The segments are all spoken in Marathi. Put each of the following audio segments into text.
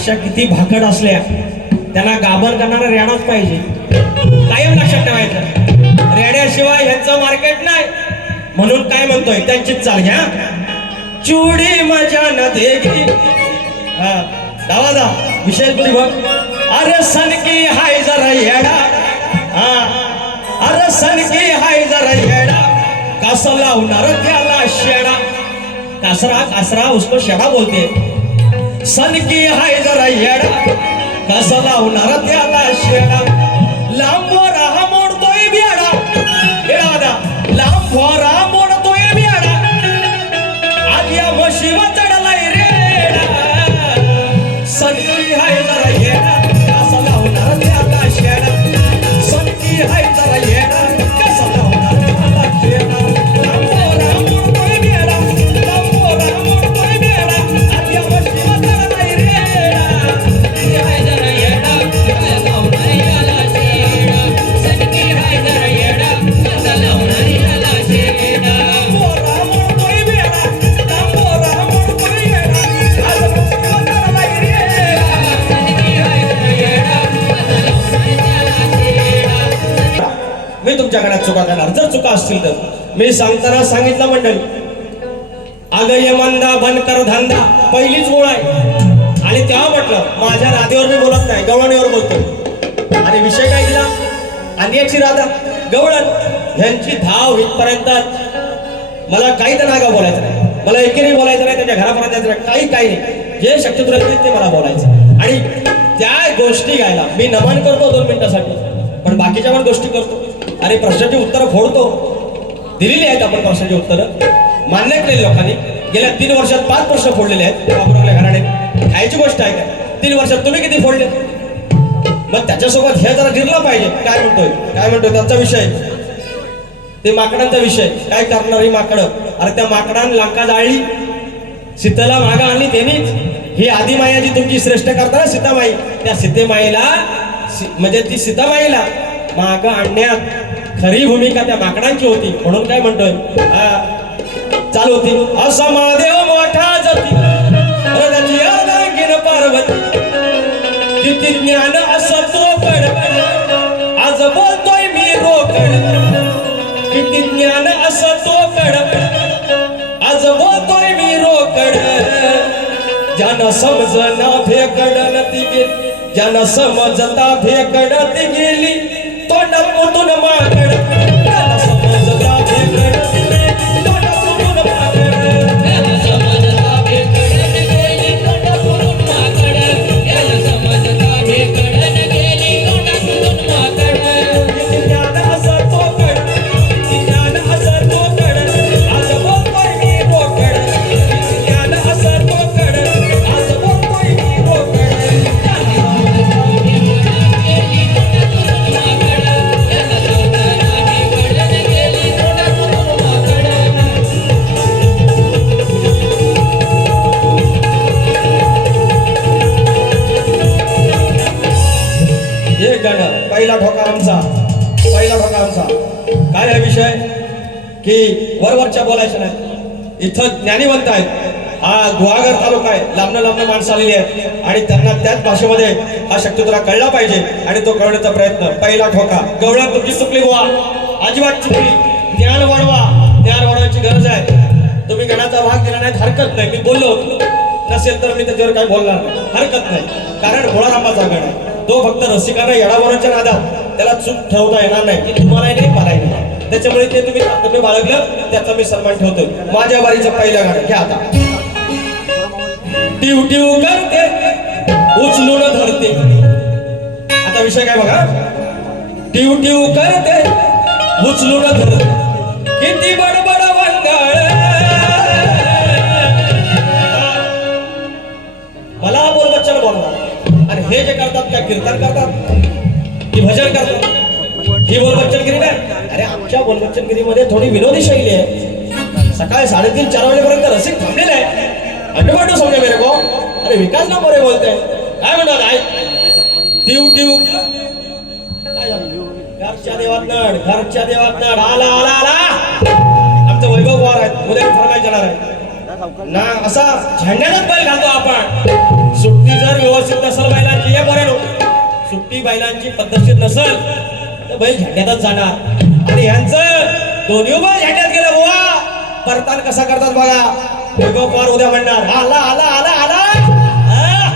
अशा किती भाकड असल्या त्यांना गाभर करणारा रेडाच पाहिजे. कायम लक्षात ठेवायचं. रेड्याशिवाय ह्यांचं मार्केट नाही. म्हणून काय म्हणतोय? त्यांचीच चाल घ्या. चुडी मजा न देगी दावा दा विशेष बोली बघ. अरे सनकी हाय जरा येडा. हा अरे सनकी हाय जरा येडा. कास लावणार त्याला शेडा. कासरा कासरा उसको शेडा बोलते. सनकी हाय जरा येडा. कसा लावणार त्याला शेडा? लांब राहा मोडतोय बियाडा. बेडा लांब राहा. मी सांगताना सांगितलं मंडळी. अगय मंदा बंद कर धंदा. पहिलीच ओळ आहे. आणि तेव्हा म्हटलं माझ्या राधेवर मी बोलत नाही गवळणीवर बोलतो. आणि विषय काय दिला? आणि याची राधा गवळण ह्यांची धाव इथपर्यंत. मला काही तर नागा बोलायचं नाही. मला एकेरी बोलायचं नाही त्यांच्या घरापर्यंत जायचं काही काही नाही. जे शक्यतो तुला ते मला बोलायचं. आणि त्या गोष्टी गायला मी नमन करतो दोन मिनिटासाठी. पण बाकीच्या पण गोष्टी करतो. आणि प्रश्नाची उत्तरं फोडतो. दिलेली आहेत आपण प्रश्नाची उत्तरं. मान्य केलेली लोकांनी. गेल्या तीन वर्षात पाच प्रश्न फोडलेले आहेत. बाबुरावल्या खायची गोष्ट आहे का? तीन वर्षात तुम्ही किती फोडले? मग त्याच्यासोबत हे जरा जिरलं पाहिजे. काय म्हणतोय? काय म्हणतोय? त्याचा विषय. ते माकडांचा विषय. काय करणार ही माकडं? अरे त्या माकडान लंका जाळली. सीतेला मागा आणली त्यांनीच ही आदिमाया जी तुमची श्रेष्ठ करताना सीतामाई. त्या सीतेमाईला सी- म्हणजे ती सीतामाईला माग आणण्यात खरी भूमिका त्या माकडांची होती. म्हणून काय म्हणतोय? चालू होती. असा महादेव मोठा जाती. पार्वती. किती ज्ञान असं तो कड आज बोलतोय मी रोकड. किती ज्ञान असं तो कड आज बोलतोय मी रोकड. ज्यानं समजना भेकडन ती गेली. ज्यानं समजता भेकडन ती गेली. काय आहे विषय की वरवरच्या बोलायचं नाही. इथं ज्ञानीवंत आहेत. हा गुहागर तालुका आहे. लांबणं लांबणं माणसं आलेली आहेत. आणि त्यांना त्याच भाषेमध्ये हा शक्य तुला कळला पाहिजे आणि तो कळण्याचा प्रयत्न. पहिला ठोका. गवळण तुमची चुकली बुवा. अजिबात चुकली. ज्ञान वाढवा. ज्ञान वाढवायची गरज आहे. तुम्ही गणाचा भाग दिला नाही हरकत नाही. मी बोललो होतो. नसेल तर मी त्याच्यावर काय बोलणार नाही. हरकत नाही. कारण भोळारामाचा गण आहे. तो फक्त रसिकांना येडावरांच्या नादात त्याला चूक ठेवता येणार नाही. की तुम्हालाही नाही मलाही नाही. त्याच्यामुळे ते तुम्ही तुम्ही बाळगलं त्याचा मी सन्मान ठेवतोय. माझ्या वारीचं पहिलं गाणं घ्या आता. टिव टिव करते उचलून धरते. आता विषय काय बघा? टिव टिव करते उचलून धरते. किती बडबड वंगाळ मला बोलबच्चन बोलणार आणि हे जे करतात काय कीर्तन करतात की भजन करतात. ही बोलबच्चनगिरी नाही? अरे आमच्या बोलबच्चनगिरीमध्ये थोडी विनोदी शैली आहे. सकाळी साडेतीन चार वाजेपर्यंत रसिक थांबलेले आहे. अंडरवाटू समजा मेरे को. अरे विकास ना मोरे बोलते काय म्हणतात आई? टिव टिव? घरच्या देवात नड घरच्या देवात नड. आला आला आला. उद्या फरमाईश येणार आहे ना असा झेंड्याचाच बैल घालतो आपण. सुट्टी जर व्यवस्थित नसेल बैलांची हे बरे सुट्टी बैलांची पद्धतशीर नसेल तर बैल झेंड्यातच जाणार. आणि ह्यांचं दोन्ही बैल झेंड्यात गेलं बुवा. परतान कसा करतात बघा. वैभव पवार उद्या म्हणणार. आला आला आला आला. हा?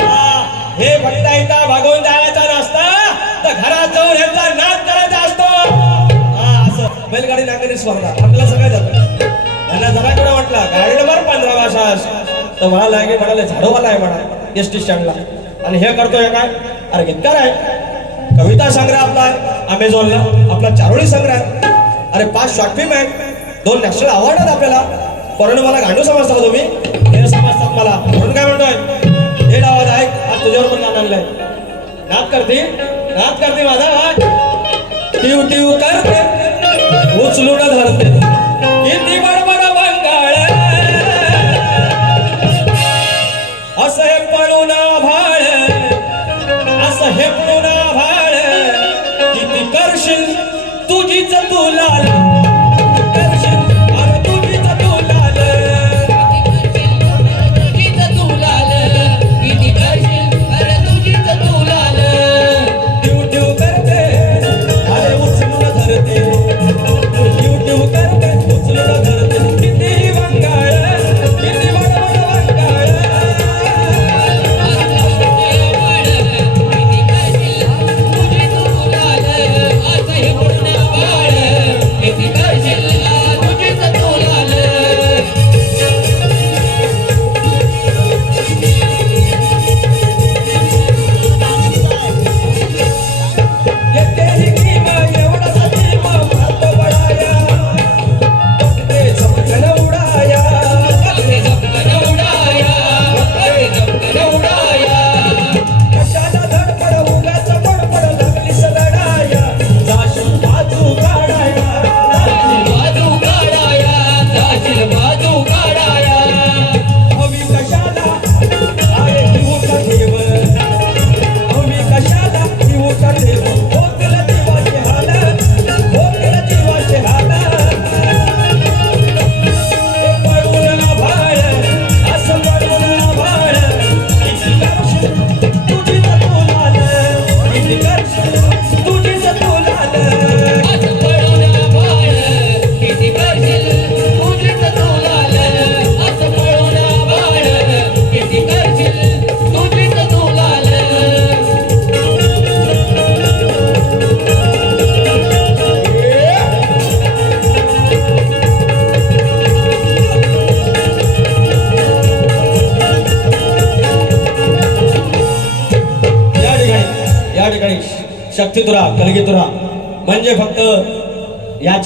हा. हे म्हणता इथं भागवून जायचा नसता तर घरात जाऊन ह्यांचा नाद करायचा असतो. हा असं. बैलगाडी नांगरी स्पर्धा. आपल्याला सगळं जातं त्यांना जरा कुठं म्हटलं? गाडी नंबर पंधरा भाषा तर मला लागे म्हणाले झाडोवाला आहे म्हणा एस टी स्टँडला. आणि हे करतोय काय? अरे गीतकार आहे कविता संग्रह आपला आहे अमेझॉनला आपला चारोळी संग्रह. आहे अरे पाच शॉर्ट फिल्म आहे दोन नॅशनल अवॉर्ड आहेत आपल्याला. परंतु मला गांडू समजता का तुम्ही? हे समजतात मला? म्हणून काय म्हणतोय? हे आवाज आहे आज तुझ्यावर पण गाणं आणलंय. नाद करते? नाद करते माझा? आवाज टिव टिव करते. उचलून धरते.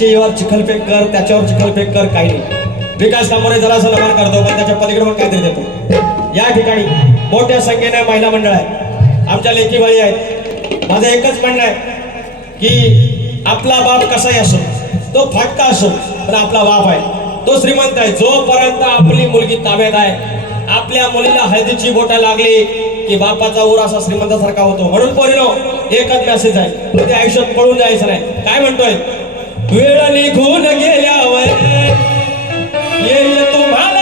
याचे चिखलफेक कर त्याच्यावर चिखलफेक कर काही नाही. विकास कामोरे जरा असं नमन करतो पण त्याच्या पलीकडे पण काहीतरी देतो. या ठिकाणी मोठ्या संख्येने महिला मंडळ आहे आमच्या लेखी बाई आहेत. माझं एकच म्हणणं आहे की आपला बाप कसाही असो तो फाटका असो पण आपला बाप आहे. तो श्रीमंत आहे. जोपर्यंत आपली मुलगी ताब्यात आहे आपल्या मुलीला हळदीची बोटा लागली की बापाचा ऊर असा श्रीमंतासारखा होतो. म्हणून पोरिनो एकच मेसेज आहे. ते आयुष्यात पळून जायचं नाही. काय म्हणतोय? वेळ निघून गेल्यावर येईल तुम्हाला.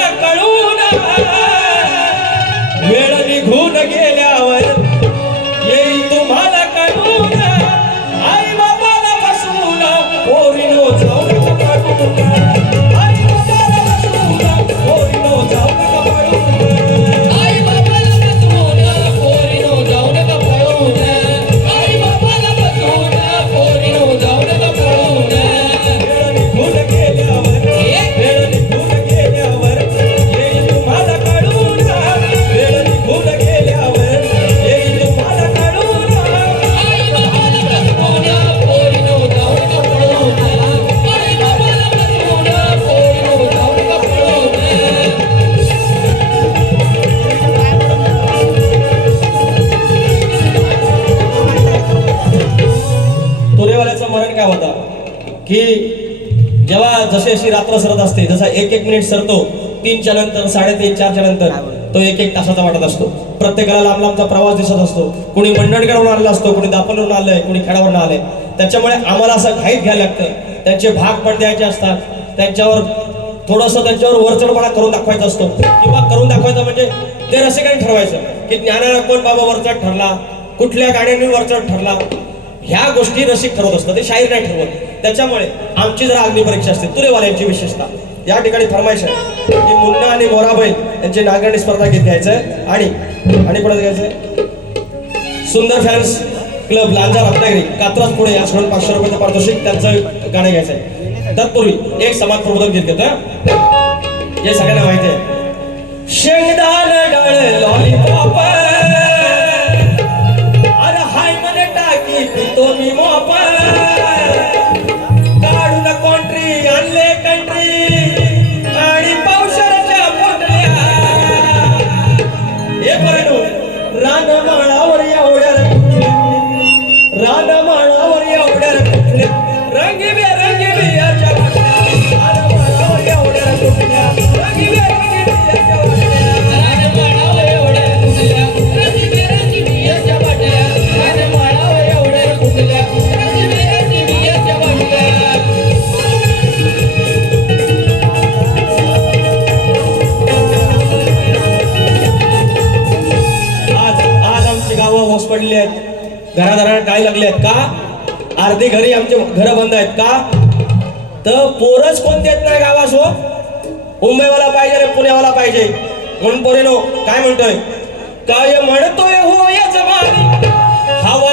तोरेवाल्याचं मरण काय होतं? की जेव्हा जशी अशी रात्र सरत असते जसा एक एक मिनिट सरतो तीनच्या नंतर साडेतीन चारच्या नंतर तो एक एक तासाचा वाटत असतो. प्रत्येकाला लांब लांबचा प्रवास दिसत असतो. कोणी मंडणगडवरून आलेला असतो कोणी दापणवरून आलंय कोणी खेडावरून आलंय. त्याच्यामुळे आम्हाला असं घाईत घ्यायला लागतं. त्यांचे भाग पण द्यायचे असतात. त्यांच्यावर थोडंसं त्यांच्यावर वरचढपणा करून दाखवायचा असतो. किंवा करून दाखवायचं म्हणजे ते रसिकांनी ठरवायचं की ज्ञानाला कोण बाबा वरचढ ठरला कुठल्या गाण्याने वरचढ ठरला ह्या गोष्टी रसिक ठरवत असतात ते शाहीर नाही ठरवत. त्याच्यामुळे आमची जरा अग्निपरीक्षा असते. तुरेवाल्यांची विशेषता. या ठिकाणी फरमाईश आहे की मुन्ना आणि मोराबाई यांची नागरणी स्पर्धा घेत घ्यायचं आणि आणि कोणाचं घ्यायचं सुंदर फॅन्स क्लब लांजा रत्नागिरी कात्रास पुढे या सोडून पाचशे रुपयाचं पारितोषिक त्यांचं गाणं घ्यायचं आहे. तत्पूर्वी एक समाज प्रबोधन गीत घेत. हे सगळ्यांना माहिती आहे. शेंगदाण गाळ लॉलीपॉप टाकी पितो अर्धी घरी आमचे घर बंद आहेत. का? तर पोरच कोण देत नाही गावास हो? मुंबईवाला पाहिजे रे पुण्यावाला पाहिजे. म्हणून पोरेनो काय म्हणतोय? काय म्हणतोय हो या जमान हवा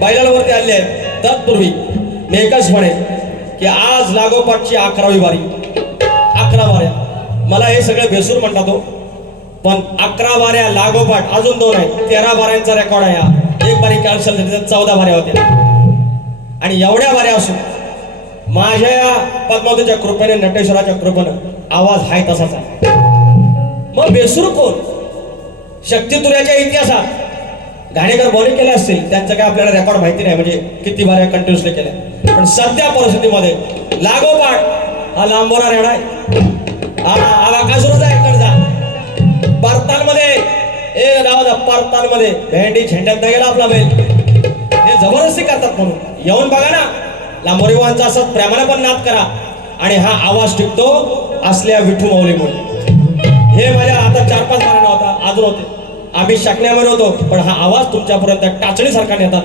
बैलाला वरती आले आहेत. तत्पूर्वी मी एकच म्हणेन की आज लागोपाठची अकरावी वारी. अकरा वाऱ्या. मला हे सगळे भेसूर म्हणतात हो. पण अकरा वाऱ्या लागोपाठ अजून दोन आहेत. तेरा बाऱ्यांचा रेकॉर्ड आहे हा. एक बारी कॅन्सल झाली तर चौदा वाऱ्या होत्या. आणि एवढ्या वाऱ्या असून माझ्या या पद्मावतीच्या कृपेने नटेश्वराच्या कृपेनं आवाज हाय तसाच आहे. मग बेसूर कोण? शक्तितुर्याच्या इतिहासात घाणेकर बॉलिंग केले असतील त्यांचं काय आपल्याला रेकॉर्ड माहिती नाही म्हणजे किती बाऱ्या कंटिन्युअसली केल्या. पण सध्या परिस्थितीमध्ये लागोपाठ हा लांबवणार येणार आहे. हा हा वाकासुरच पारतालमध्ये ए गावाचा पारतालमध्ये. भेंडी झेंड्यात गेला आपला बैल. हे जबरदस्ती करतात म्हणून. येऊन बघा ना लांबोरीवांचा असं प्रेमाने पण नाद करा. आणि हा आवाज टिकतो असल्या विठू माऊलीमुळे. हे माझ्या आता चार पाच महिने होता अजून होते आम्ही शकण्यावर होतो पण हा आवाज तुमच्यापर्यंत टाचणीसारखा नेतात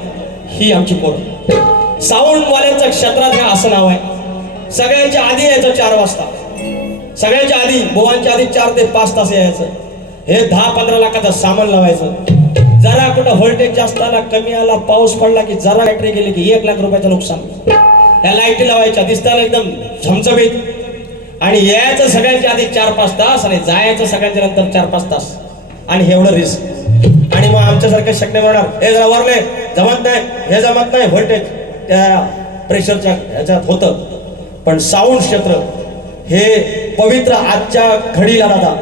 ही आमची पोर. साऊंड वाल्यांचं क्षेत्रात हे असं नाव आहे. सगळ्यांच्या आधी यायचं चार वाजता. सगळ्यांच्या आधी बोवांच्या आधी चार ते पाच तास यायचं. हे दहा पंधरा लाखाचं सामान लावायचं. जरा कुठं व्होल्टेज जास्त आला कमी आला पाऊस पडला की जरा बॅटरी गेली की एक लाख रुपयाचं नुकसान. त्या लाईटी लावायच्या दिसताना एकदम झमझमीत. आणि यायचं सगळ्यांच्या आधी चार पाच तास आणि जायचं सगळ्यांच्या नंतर चार पाच तास. आणि हे एवढं रिस्क आणि मग आमच्यासारखे शक्य होणार हे जरा वरले जमत नाही हे जमत नाही व्होल्टेज त्या प्रेशरच्या ह्याच्यात होतं. पण साऊंड क्षेत्र हे पवित्र आजच्या घडीला दादा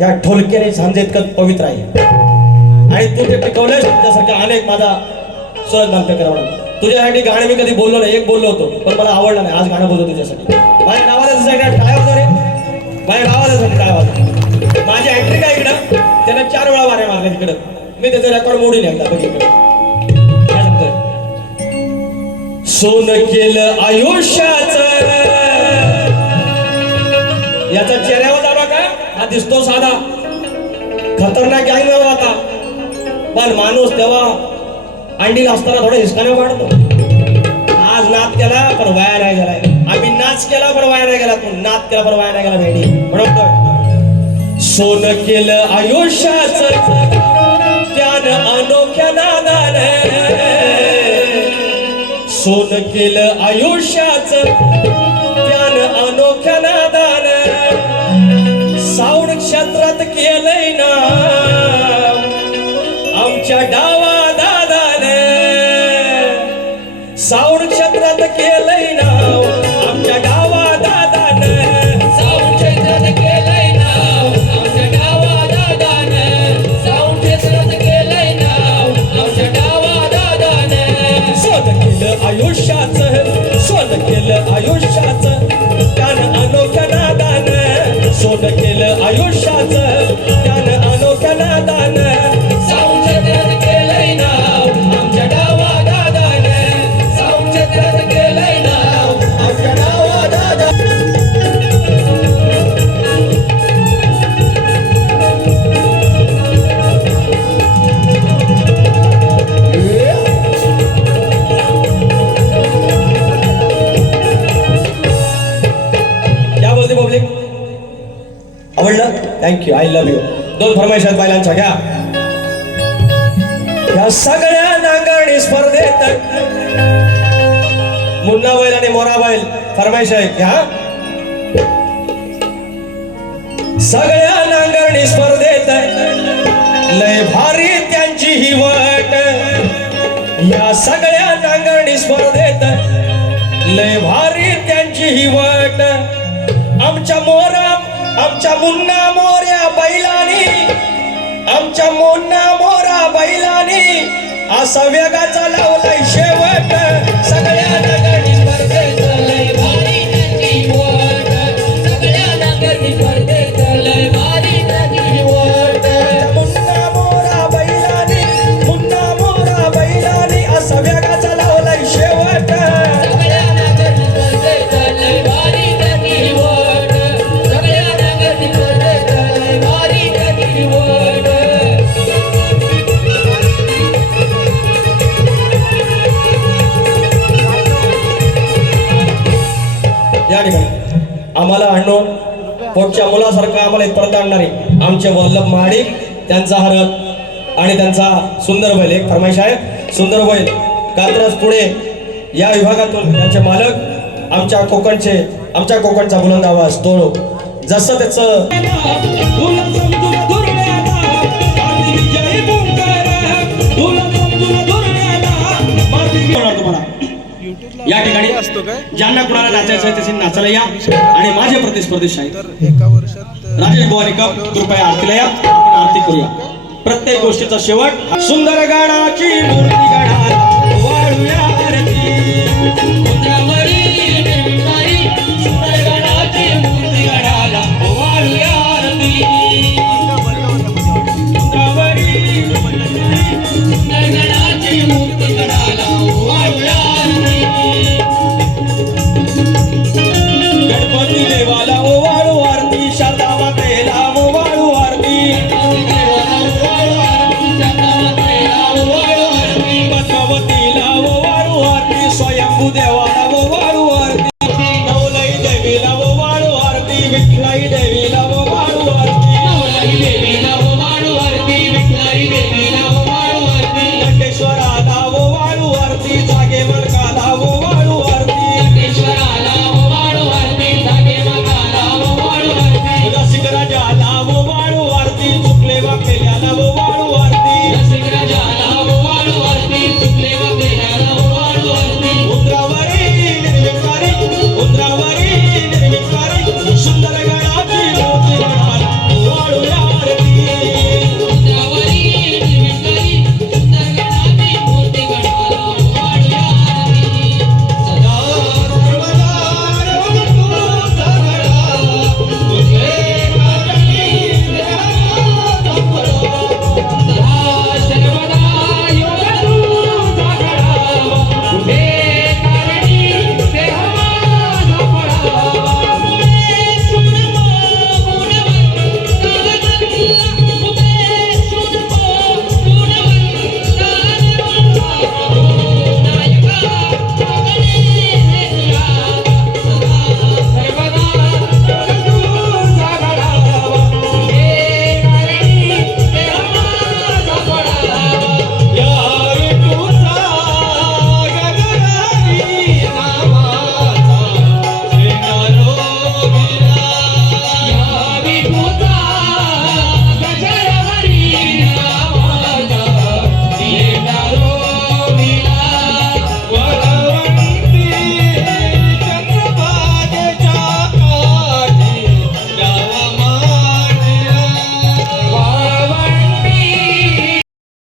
या ढोलक्याने झांजे इतकं पवित्र आहे. आणि तू ते टिकवलंयस तुझ्यासारख्या अनेक माझा सहज नाट्य करावं तुझ्यासाठी गाणं मी कधी बोललो नाही एक बोललो होतो पण मला आवडलं नाही आज गाणं बोलतो तुझ्यासाठी. माझ्या नावाला काय टाळ्या रे. माझ्या नावाला साठी टाळ्या माझी ऍक्ट्री काय इकडं? त्यानं चार वेळा वाऱ्या मारल्या तिकडं. मी त्याचा रेकॉर्ड मोडून एकदा बघितलं. सोन केलं आयुष्याच. याचा चेहऱ्यावर दाबा का हा दिसतो साधा. खतरनाक गँग हो आता. पण माणूस तेव्हा अंडीला असताना थोडा हिसकाने वाढतो. आज नाच केला पण वाया नाही गेलाय आम्ही नाच केला पण वाया नाही गेला. तू नाच केला पण वाया नाही गेला भेटी बरोबर? सोन केलं आयुष्याच त्यानं अनोख्या नादान. सोन केलं आयुष्याच त्यानं अनोख्या नादान. साऊंड क्षेत्रात केलंय ना नादानं दोन फरमाईश आहेत बायलांच्या घ्या. या सगळ्या नांगरणी स्पर्धेत मुन्ना बैल आणि मोरा बैल फरमाईश आहे घ्या. सगळ्या नांगरणी स्पर्धेत लय भारी त्यांची ही वाट. या सगळ्या नांगरणी स्पर्धेत लय भारी त्यांची ही वाट. आमच्या मोरा आमच्या मुन्ना मोऱ्या बैलानी आमच्या मुन्ना मोरा बैलानी असा वेगाचा लावलाय शेवट मित्रांनो पोटच्या मुलासारखं आम्हाला परत आणणारे आमचे वल्लभ महाडिक त्यांचा हरत आणि त्यांचा सुंदर बैल. एक फरमाईश आहे सुंदर बैल. कात्रज पुणे या विभागातून त्यांचे मालक आमच्या कोकणचे आमच्या कोकणचा बुलंद आवाज तो जसं त्याचं या ठिकाणी असतो काय? ज्यांना कुणाला नाचायचं आहे तसे नाचायला या. आणि माझे प्रतिस्पर्धी आहेत तर एका वर्षात राजेश भवानी कप कृपया आरतीला या आपण आरती करूया. प्रत्येक गोष्टीचा शेवट. सुंदर गाणाची मूर्ती गणाला